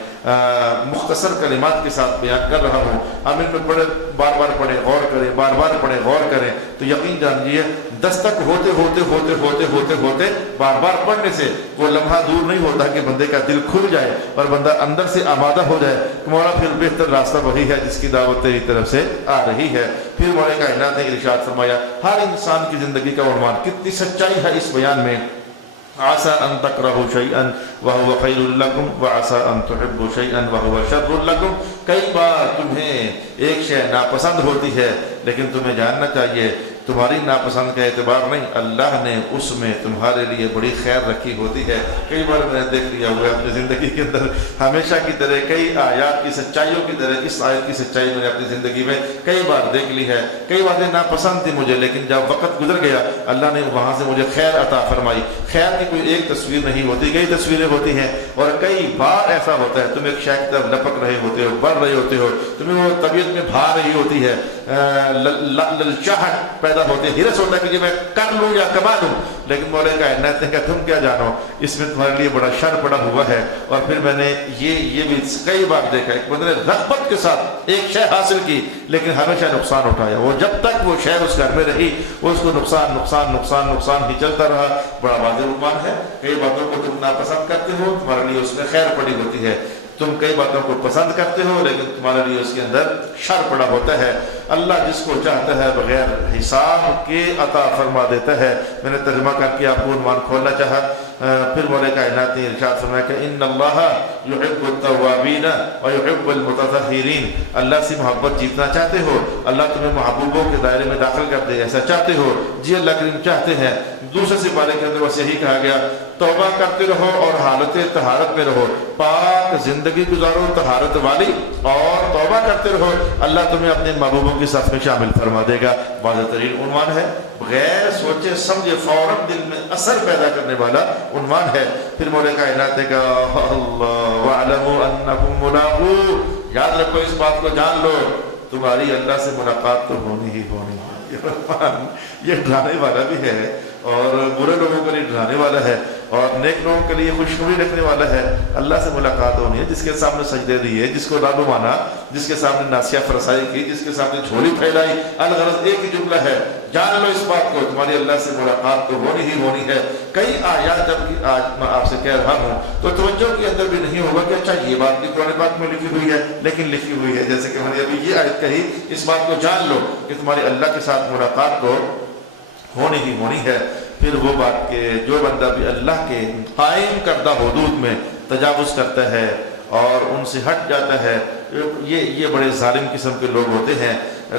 مختصر کلمات کے ساتھ بیان کر رہا ہوں، ہم ان میں پڑھے، بار بار پڑھیں، غور کریں، بار بار پڑھیں، غور کریں، تو یقین جانیے دستک ہوتے ہوتے ہوتے ہوتے ہوتے ہوتے بار بار پڑھنے سے وہ لمحہ دور نہیں ہوتا کہ بندے کا دل کھل جائے اور بندہ اندر سے آمادہ ہو جائے کہ مولا پھر بہتر راستہ وہی ہے جس کی دعوت تیری طرف سے آ رہی ہے۔ پھر مولا کائنات نے ارشاد فرمایا، ہر انسان کی زندگی کا عنوان، کتنی سچائی ہے اس بیان میں، عَسَىٰ أَن تَكْرَهُوا شَيْئًا وَهُوَ خَيْرٌ لَكُمْ وَعَسَىٰ أَن تُحِبُّوا شَيْئًا وَهُوَ شَرٌّ لَكُمْ۔ کئی بار تمہیں ایک شے ناپسند ہوتی ہے، لیکن تمہیں جاننا چاہیے تمہاری ناپسند کا اعتبار نہیں، اللہ نے اس میں تمہارے لیے بڑی خیر رکھی ہوتی ہے۔ کئی بار میں نے دیکھ لیا ہوا ہے اپنی زندگی کے اندر، ہمیشہ کی طرح کئی آیات کی سچائیوں کی طرح اس آیت کی سچائی میں نے اپنی زندگی میں کئی بار دیکھ لی ہے۔ کئی باتیں ناپسند تھی مجھے، لیکن جب وقت گزر گیا اللہ نے وہاں سے مجھے خیر عطا فرمائی۔ خیر کی کوئی ایک تصویر نہیں ہوتی، کئی تصویریں ہوتی ہیں، اور کئی بار ایسا ہوتا ہے تم ایک شے کی طرف لپک رہے ہوتے ہو، بڑھ رہے ہوتے ہو، تمہیں وہ طبیعت میں بھا رہی ہوتی ہے، للچاہٹ پیدا ہوتی ہے، ہرس ہوتا ہے کہ یہ میں کر لوں یا کما لوں، لیکن مولا کائنات نے کہا تم کیا جانو، اس میں تمہارے لیے بڑا شر پڑا ہوا ہے۔ اور پھر میں نے یہ بھی کئی بار دیکھا، ایک بندے نے رغبت کے ساتھ ایک شے حاصل کی لیکن ہمیشہ نقصان اٹھایا، وہ جب تک وہ شے اس گھر میں رہی اس کو نقصان نقصان نقصان نقصان ہی چلتا رہا۔ بڑا واضح عنوان ہے، کئی باتوں کو تم ناپسند کرتے ہو، تمہارے لیے اس میں خیر پڑی ہوتی ہے، تم کئی باتوں کو پسند کرتے ہو لیکن تمہارے لیے اس کے اندر شر پڑا ہوتا ہے۔ اللہ جس کو چاہتا ہے بغیر حساب کے عطا فرما دیتا ہے۔ میں نے ترجمہ کر کے آپ کو عنوان کھولنا چاہا۔ پھر مولا کائنات نے ارشاد فرمایا کہ ان اللہ یحب التوابین ویحب المتطہرین۔ اللہ سے محبت جیتنا چاہتے ہو، اللہ تمہیں محبوبوں کے دائرے میں داخل کر دے، ایسا چاہتے ہو؟ جی اللہ کریم چاہتے ہیں۔ دوسرے سپارے کے اندر بس یہی کہا گیا توبہ کرتے رہو اور حالت طہارت میں رہو، پاک زندگی گزارو طہارت والی اور توبہ کرتے رہو، اللہ تمہیں اپنے محبوبوں کی صف میں شامل فرما دے گا۔ واضح ترین عنوان ہے، بغیر سوچے سمجھے فوراً دل میں اثر پیدا کرنے والا عنوان ہے۔ پھر مولا کائنات نے کہا اللہ وَاعْلَمُوا أَنَّكُمْ مُلَاقُوهُ، یاد رکھو اس بات کو جان لو تمہاری اللہ سے ملاقات تو ہونی ہی ہونی ہے۔ یہ ڈرانے والا بھی ہے اور برے لوگوں کے لیے ڈرانے والا ہے اور نیک لوگوں کے لیے خوشخبری رکھنے والا ہے۔ اللہ سے ملاقات ہونی ہے، جس کے سامنے سجدے دیے، جس کو رب مانا، جس کے سامنے ناسیہ فرسائی کی، جس کے سامنے جھولی پھیلائی، الغرض ایک ہی جملہ ہے، جان لو اس بات کو تمہاری اللہ سے ملاقات تو ہونی ہی ہونی ہے۔ کئی آیات جب کہ آج میں آپ سے کہہ رہا ہوں تو توجہ کے اندر بھی نہیں ہوگا کہ اچھا یہ بات بھی قرآن پاک میں لکھی ہوئی ہے، لیکن لکھی ہوئی ہے جیسے کہ میں نے ابھی یہ آیت کہی، اس بات کو جان لو کہ تمہاری اللہ کے ساتھ ملاقات تو ہونی ہی ہونی ہے۔ پھر وہ بات کہ جو بندہ بھی اللہ کے قائم کردہ حدود میں تجاوز کرتا ہے اور ان سے ہٹ جاتا ہے، یہ بڑے ظالم قسم کے لوگ ہوتے ہیں۔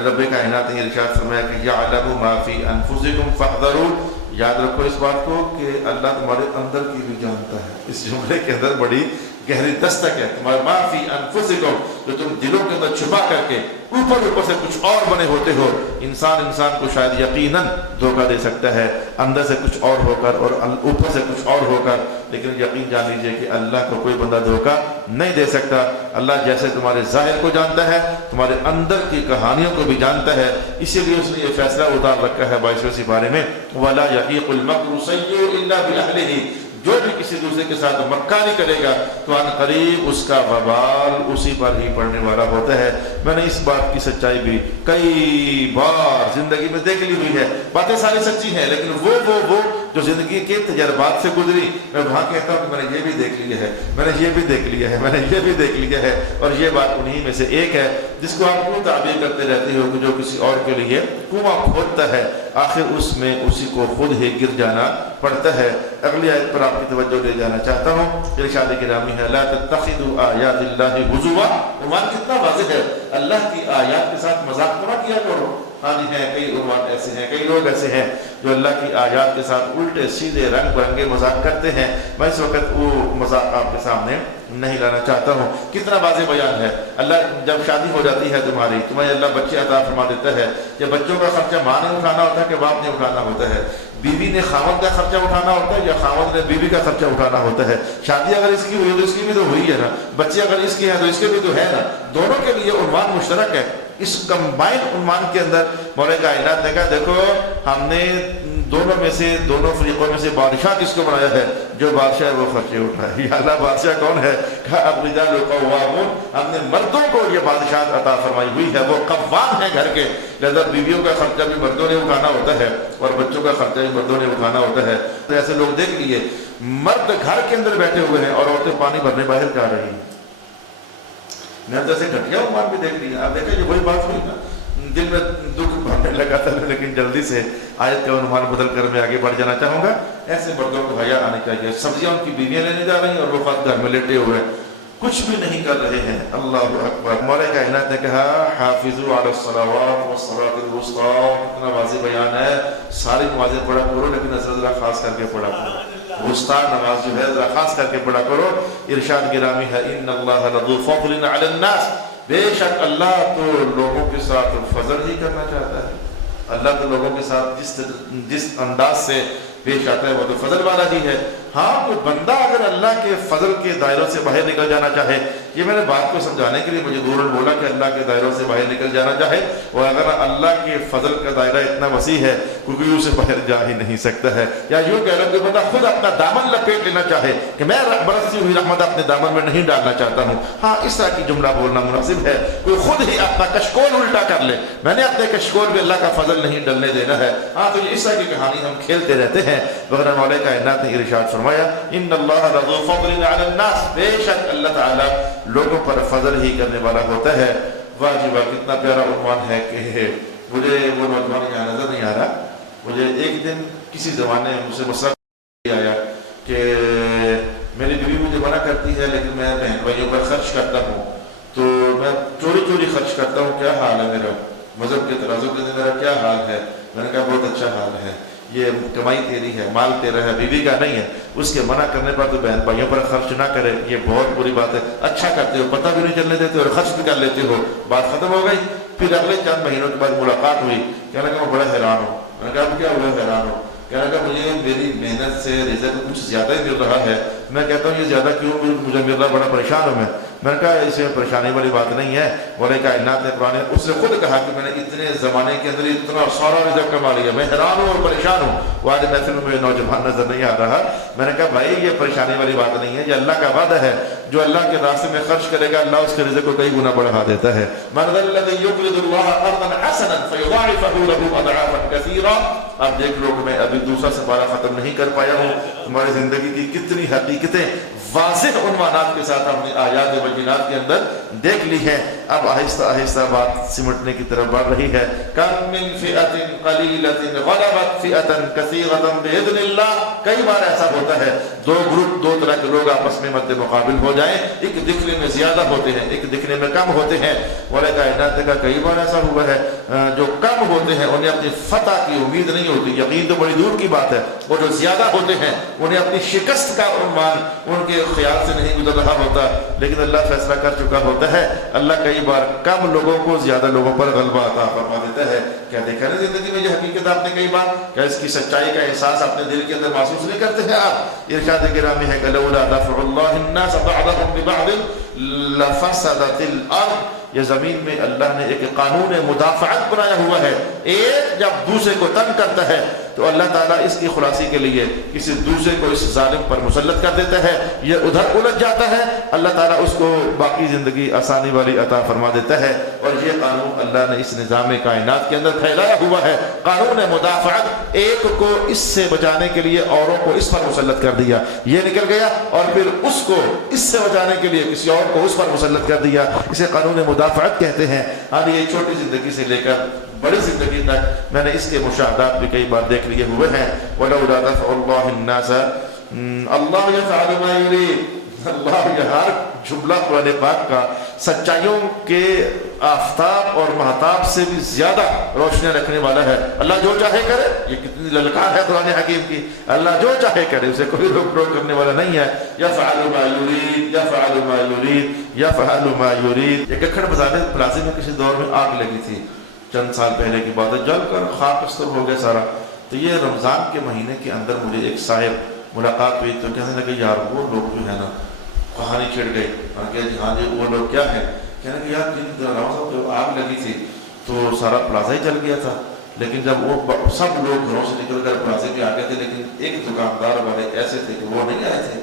رب کائنات نے ارشاد فرمایا کہ یعلم ما فی انفسکم فاحذروا، یاد رکھو اس بات کو کہ اللہ تمہارے اندر کی بھی جانتا ہے۔ اس جملے کے اندر بڑی گہری دستک ہے، تمہارے ما فی انفسکم، جو تم دلوں کے اندر چھپا کر کے اوپر سے کچھ اور بنے ہوتے ہو۔ انسان کو شاید یقیناً دھوکہ دے سکتا ہے، اندر سے کچھ اور ہو کر اور اوپر سے کچھ اور ہو کر، لیکن یقین جان لیجئے کہ اللہ کو کوئی بندہ دھوکہ نہیں دے سکتا۔ اللہ جیسے تمہارے ظاہر کو جانتا ہے، تمہارے اندر کی کہانیوں کو بھی جانتا ہے، اسی لیے اس نے یہ فیصلہ اتار رکھا ہے 22ویں سپارے میں وَلَا يَحِيقُ الْمَكْرُ السَّيِّئُ إِلَّا بِأَهْلِهِ، جو بھی کسی دوسرے کے ساتھ مکاری کرے گا تو ان قریب اس کا وبال اسی پر ہی پڑنے والا ہوتا ہے۔ میں نے اس بات کی سچائی بھی کئی بار زندگی میں دیکھ لی ہوئی ہے، باتیں ساری سچی ہیں، لیکن وہ جو زندگی کے تجربات سے گزری، میں وہاں کہتا ہوں کہ میں نے یہ بھی دیکھ لیا ہے، میں نے یہ بھی دیکھ لیا ہے، میں نے یہ بھی دیکھ لیا ہے، اور یہ بات انہی میں سے ایک ہے جس کو آپ کو تعبیر کرتے رہتے ہو کہ جو کسی اور کے لیے کنواں کھودتا ہے آخر اس میں اسی کو خود ہی گر جانا پڑتا ہے۔ اگلی آیت پر آپ کی توجہ لے جانا چاہتا ہوں، ارشاد گرامی ہے لا تتخذوا آیات اللہ ہزوا، عنوان کتنا واضح ہے، اللہ کی آیات کے ساتھ مذاق نہ کیا کرو۔ ہاں جی ہیں کئی عنوان ایسے ہیں، کئی لوگ ایسے ہیں جو اللہ کی آیات کے ساتھ الٹے سیدھے رنگ برنگے مذاق کرتے ہیں۔ میں اس وقت وہ مذاق آپ کے سامنے نہیں لانا چاہتا ہوں۔ کتنا واضح بیان ہے، اللہ جب شادی ہو جاتی ہے تمہیں اللہ بچے عطا فرما دیتا ہے، یا بچوں کا خرچہ ماں نے اٹھانا ہوتا ہے کہ باپ نے اٹھانا ہوتا ہے، بیوی نے خاوند کا خرچہ اٹھانا ہوتا ہے یا خاوند نے بیوی کا خرچہ اٹھانا ہوتا ہے، شادی اگر اس کی ہوئی تو اس کی بھی تو ہوئی ہے نا، بچے اگر اس کے ہیں تو اس کے بھی تو ہے نا، دونوں کے لیے عنوان مشترک ہے۔ اس کمبائنڈ عنوان کے اندر مولا کائنات نے کہا دیکھو ہم نے دونوں میں سے، دونوں فریقوں میں سے بادشاہ کس کو بنایا ہے؟ جو بادشاہ ہے وہ خرچے اٹھائے۔ یا اللہ بادشاہ کون ہے؟ کہا الرجال قوامون، ہم نے مردوں کو یہ بادشاہ عطا فرمائی ہوئی ہے، وہ قوام ہے گھر کے، لہذا بیویوں کا خرچہ بھی مردوں نے اٹھانا ہوتا ہے اور بچوں کا خرچہ بھی مردوں نے اٹھانا ہوتا ہے۔ تو ایسے لوگ دیکھ لیے مرد گھر کے اندر بیٹھے ہوئے ہیں اور عورتیں پانی بھرنے باہر جا رہی ہیں۔ میں تو ایسے گھٹیا عمار بھی دیکھ لیا، آپ دیکھیں یہ وہی بات ہوئی نا، دل میں دکھ بھرنے لگا تھا، لیکن جلدی سے آیت کا عنوان بدل کر میں آگے بڑھ جانا چاہوں گا۔ ایسے مردوں کو حیا آنی چاہیے. سبزیاں ان کی بیویاں لینے جا رہی ہیں اور وہ خود گھر میں لیٹے ہوئے کچھ بھی نہیں کر رہے ہیں. اللہ اکبر. مولا کائنات نے کہا حافظوا علی الصلوات والصلاۃ الوسطیٰ. کتنا واضح بیان ہے. ساری نمازیں پڑھا کرو لیکن ذرا خاص کر کے پڑھا کرو. وسطیٰ نماز جو ہے ذرا خاص کر کے پڑھا کرو. ارشاد گرامی ہے ان اللہ لذو فضل علی الناس. بے شک اللہ تو لوگوں کے ساتھ فضل ہی کرنا چاہتا ہے. اللہ تو لوگوں کے ساتھ جس انداز سے پیش آتا ہے وہ تو فضل والا ہی ہے. ہاں کوئی بندہ اگر اللہ کے فضل کے دائروں سے باہر نکل جانا چاہے, یہ میں نے بات کو سمجھانے کے لیے مجھے دورن بولا کہ اللہ کے دائروں سے باہر نکل جانا چاہے, اور اگر اللہ کے فضل کا دائرہ اتنا وسیع ہے کوئی اسے باہر جا ہی نہیں سکتا ہے. یا یوں کہہ لو کہ بندہ خود اپنا دامن لپیٹ لینا چاہے کہ میں برستی ہوئی رحمت اپنے دامن میں نہیں ڈالنا چاہتا ہوں, ہاں اس طرح کی جملہ بولنا مناسب ہے. کوئی خود ہی اپنا کشکول الٹا کر لے, میں نے اپنے کشکول میں اللہ کا فضل نہیں ڈلنے دینا ہے, ہاں تو اس طرح کی کہانی ہم کھیلتے رہتے ہیں. بغیر مولا کائنات نے ارشاد فرمایا ان اللہ لذو فضل علی الناس. بے شک اللہ تعالی لوگوں پر فضل ہی کرنے والا ہوتا ہے. واجبہ کتنا پیارا عنوان ہے کہ مجھے وہ نوجوان یہاں نظر نہیں آ رہا. مجھے ایک دن کسی زمانے میں مجھ سے مسئلہ آیا کہ میری بیوی مجھے منع کرتی ہے لیکن میں بہن بھائیوں پر خرچ کرتا ہوں تو میں چوری چوری خرچ کرتا ہوں. کیا حال ہے میرا, مذہب کے ترازو کے میرا کیا حال ہے؟ میں نے کہا بہت اچھا حال ہے. یہ کمائی تیری ہے, مال تیرا ہے, بیوی کا نہیں ہے. اس کے منع کرنے پر تو بہن بھائیوں پر خرچ نہ کرے, یہ بہت بری بات ہے. اچھا کرتے ہو, پتہ بھی نہیں چلنے دیتے اور خرچ بھی کر لیتے ہو. بات ختم ہو گئی. پھر اگلے چند مہینوں کے بعد ملاقات ہوئی. کہنے لگا میں بڑا حیران ہوں. میں نے کہا کیا ہوا حیران ہوں؟ کہنے لگا مجھے میری محنت سے رزق کچھ زیادہ ہی مل رہا ہے. میں کہتا ہوں یہ زیادہ کیوں مجھے مل رہا, بڑا پریشان ہوں میں نے کہا اس میں پریشانی والی بات نہیں ہے. مولا کائنات نے قرآن اس نے خود کہا کہ میں نے اتنے زمانے کے اندر اتنا سارا رزق کما لیا, میں حیران ہوں اور پریشان ہوں. وہ آج محفل میں نوجوان نظر نہیں آ رہا. میں نے کہا بھائی یہ پریشانی والی بات نہیں ہے, یہ اللہ کا وعدہ ہے. جو اللہ کے راستے میں خرچ کرے گا اللہ اس کے رزق کو کئی گنا بڑھا دیتا ہے. من ذا الذی یقرض اللہ قرضا حسنا فیضاعفہ لہ اضعافا کثیرا. اب دیکھ لو کہ میں ابھی دوسرا سپارہ ختم نہیں کر پایا ہوں. ہماری زندگی کی کتنی حقیقتیں واضح عنوانات کے ساتھ ہم نے آیات بینات کے اندر دیکھ لی ہیں. اب آہستہ آہستہ بات سمٹنے کی طرف بڑھ رہی ہے. کم من فئۃ قلیلۃ غلبت فئۃ کثیرۃ باذن اللہ. کئی بار ایسا ہوتا ہے دو گروپ, دو طرح کے لوگ آپس میں مد مقابل ہو جائیں, ایک دکھنے میں زیادہ ہوتے ہیں ایک دکھنے میں کم ہوتے ہیں. مولا کائنات کا کئی بار ایسا ہوا ہے جو کم ہوتے ہیں انہیں اپنی فتح کی امید نہیں ہوتی, یقین تو بڑی دور کی بات ہے. وہ جو زیادہ ہوتے ہیں انہیں اپنی شکست کا عنوان ان کے خیال سے نہیں گزر رہا ہوتا, لیکن اللہ فیصلہ کر چکا ہوتا ہے. اللہ کئی بار کم لوگوں کو زیادہ لوگوں پر غلبہ عطا فرما دیتا ہے. کیا دیکھا نا زندگی میں یہ حقیقت آپ نے کئی بار, کیا اس کی سچائی کا احساس اپنے دل کے اندر محسوس نہیں کرتے ہیں آپ؟ ارشاد گرامی ہے کہ لولا دفع اللہ الناس بعضهم ببعض لفسدت الارض. یہ زمین میں اللہ نے ایک قانون مدافعت بنایا ہوا ہے. ایک جب دوسرے کو تنگ کرتا ہے تو اللہ تعالیٰ اس کی خلاصی کے لیے کسی دوسرے کو اس ظالم پر مسلط کر دیتا ہے. یہ ادھر الجھ جاتا ہے, اللہ تعالیٰ اس کو باقی زندگی آسانی والی عطا فرما دیتا ہے. اور یہ قانون اللہ نے اس نظام کائنات کے اندر پھیلایا ہوا ہے. قانون مدافعت, ایک کو اس سے بچانے کے لیے اوروں کو اس پر مسلط کر دیا, یہ نکل گیا, اور پھر اس کو اس سے بچانے کے لیے کسی اور کو اس پر مسلط کر دیا. اسے قانون مدافعت کہتے ہیں. ہاں یہ چھوٹی زندگی سے لے کر بڑی زندگی تک میں نے اس کے مشاہدات بھی کئی بار دیکھ لیے ہوئے ہیں. وَلَوْلَا دَفْعُ اللَّهِ النَّاسَ اللَّهُ يَفْعَلُ مَا يُرِيدُ. اللہ یہ ہر جملہ قرآن پاک کا سچائیوں کے آفتاب اور مہتاب سے بھی زیادہ روشنیاں رکھنے والا ہے. اللہ جو چاہے کرے, یہ کتنی للکار ہے قرآن حکیم کی. اللہ جو چاہے کرے, اسے کوئی روک ٹوک کرنے والا نہیں ہے. یفعل ما یرید یفعل ما یرید یفعل ما یرید. یہ ککھڑ بازار پلازے میں کسی دور میں آگ لگی تھی چند سال پہلے کی بات ہے, جل کر خاک استر ہو گیا سارا. تو یہ رمضان کے مہینے کے اندر مجھے ایک صاحب ملاقات ہوئی تو کہنے لگے یار وہ لوگ جو ہے نا کہانی چھڑ گئی. اور کہا جی ہاں جی وہ لوگ کیا ہے؟ کہنے کہ یار جن آگ لگی تھی تو سارا پلازہ ہی جل گیا تھا, لیکن جب وہ سب لوگ گھروں سے نکل کر پلازے میں آ گئے تھے, لیکن ایک دکاندار والے ایسے تھے کہ وہ نہیں آئے تھے.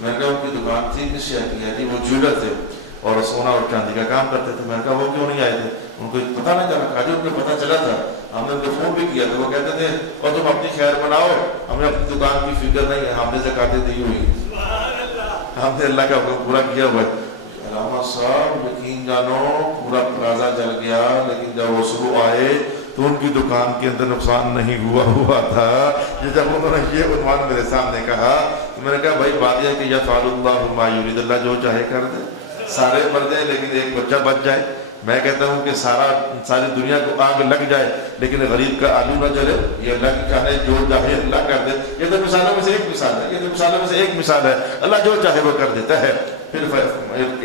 میں نے کہا ان کی دکان تھی کس شہر کی ہے؟ جی وہ جیولر تھے اور سونا اور چاندی کا کام کرتے تھے. میں نے کہا وہ کیوں نہیں آئے تھے؟ ان کو پتہ نہیں چلا. کہا جی ان کو پتہ چلا تھا, ہم نے ان کو فون بھی کیا تھا. وہ کہتے تھے اور تم اپنی خیر بناؤ, ہمیں اپنی دکان کی فکر نہیں ہے, ہم نے زکاتیں دی ہوئی, ہم نے اللہ کا حکم پورا کیا ہوا ہے. علامہ صاحب یقین جانو پورا پلازہ جل گیا, لیکن جب وہ صبح آئے تو ان کی دکان کے اندر نقصان نہیں ہوا تھا۔ جب انہوں نے یہ عنوان میرے سامنے کہا تو میں نے کہا بھائی بات یہ ہے کہ یفعل اللہ ما یرید، اللہ جو چاہے کر دے، سارے مر جائیں لیکن ایک بچہ بچ جائے۔ میں کہتا ہوں کہ ساری دنیا کو آگ لگ جائے لیکن غریب کا آلو نہ جلے، یہ اللہ کی چاہے جو چاہے اللہ کر دے۔ یہ تو مثالوں میں سے ایک مثال ہے، یہ تو مثالوں میں سے ایک مثال ہے، اللہ جو چاہے وہ کر دیتا ہے۔ پھر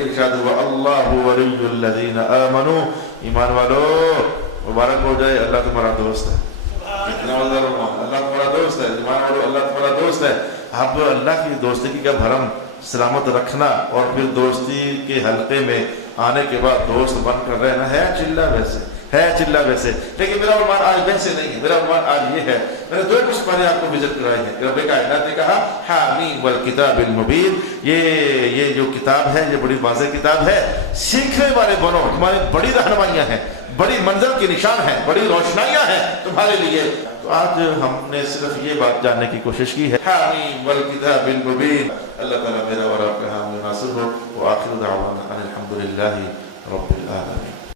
ارشاد ہوا اللہ ولی الذین آمنوا، ایمان والو مبارک ہو جائے، اللہ تمہارا دوست ہے۔ کتنا مزہ، اللہ تمہارا دوست ہے، ایمان والو اللہ تمہارا دوست ہے۔ اب اللہ کی دوستی کی کا بھرم سلامت رکھنا اور پھر دوستی کے حلقے میں آنے کے بعد دوست بن کر رہنا ہے چلہ ویسے، لیکن میرا عنوان آج ویسے نہیں ہے۔ میرا عنوان آج یہ ہے، میں نے 2 قسط پہلے آپ کو وزٹ کرائے ہیں۔ رب کائنات نے کہا حامیم والکتاب المبین، یہ جو کتاب ہے یہ بڑی واضح کتاب ہے، سیکھنے والے بنو، تمہاری بڑی رہنمائیاں ہیں، بڑی منزل کے نشان ہیں، بڑی روشنائیاں ہیں تمہارے لیے۔ تو آج ہم نے صرف یہ بات جاننے کی کوشش کی ہے، حامیم والکتاب المبین۔ اللہ تعالیٰ میرا اور آپ کا حامی ناصر ہو۔ وآخر دعوانا ان الحمد للہ رب العالمین۔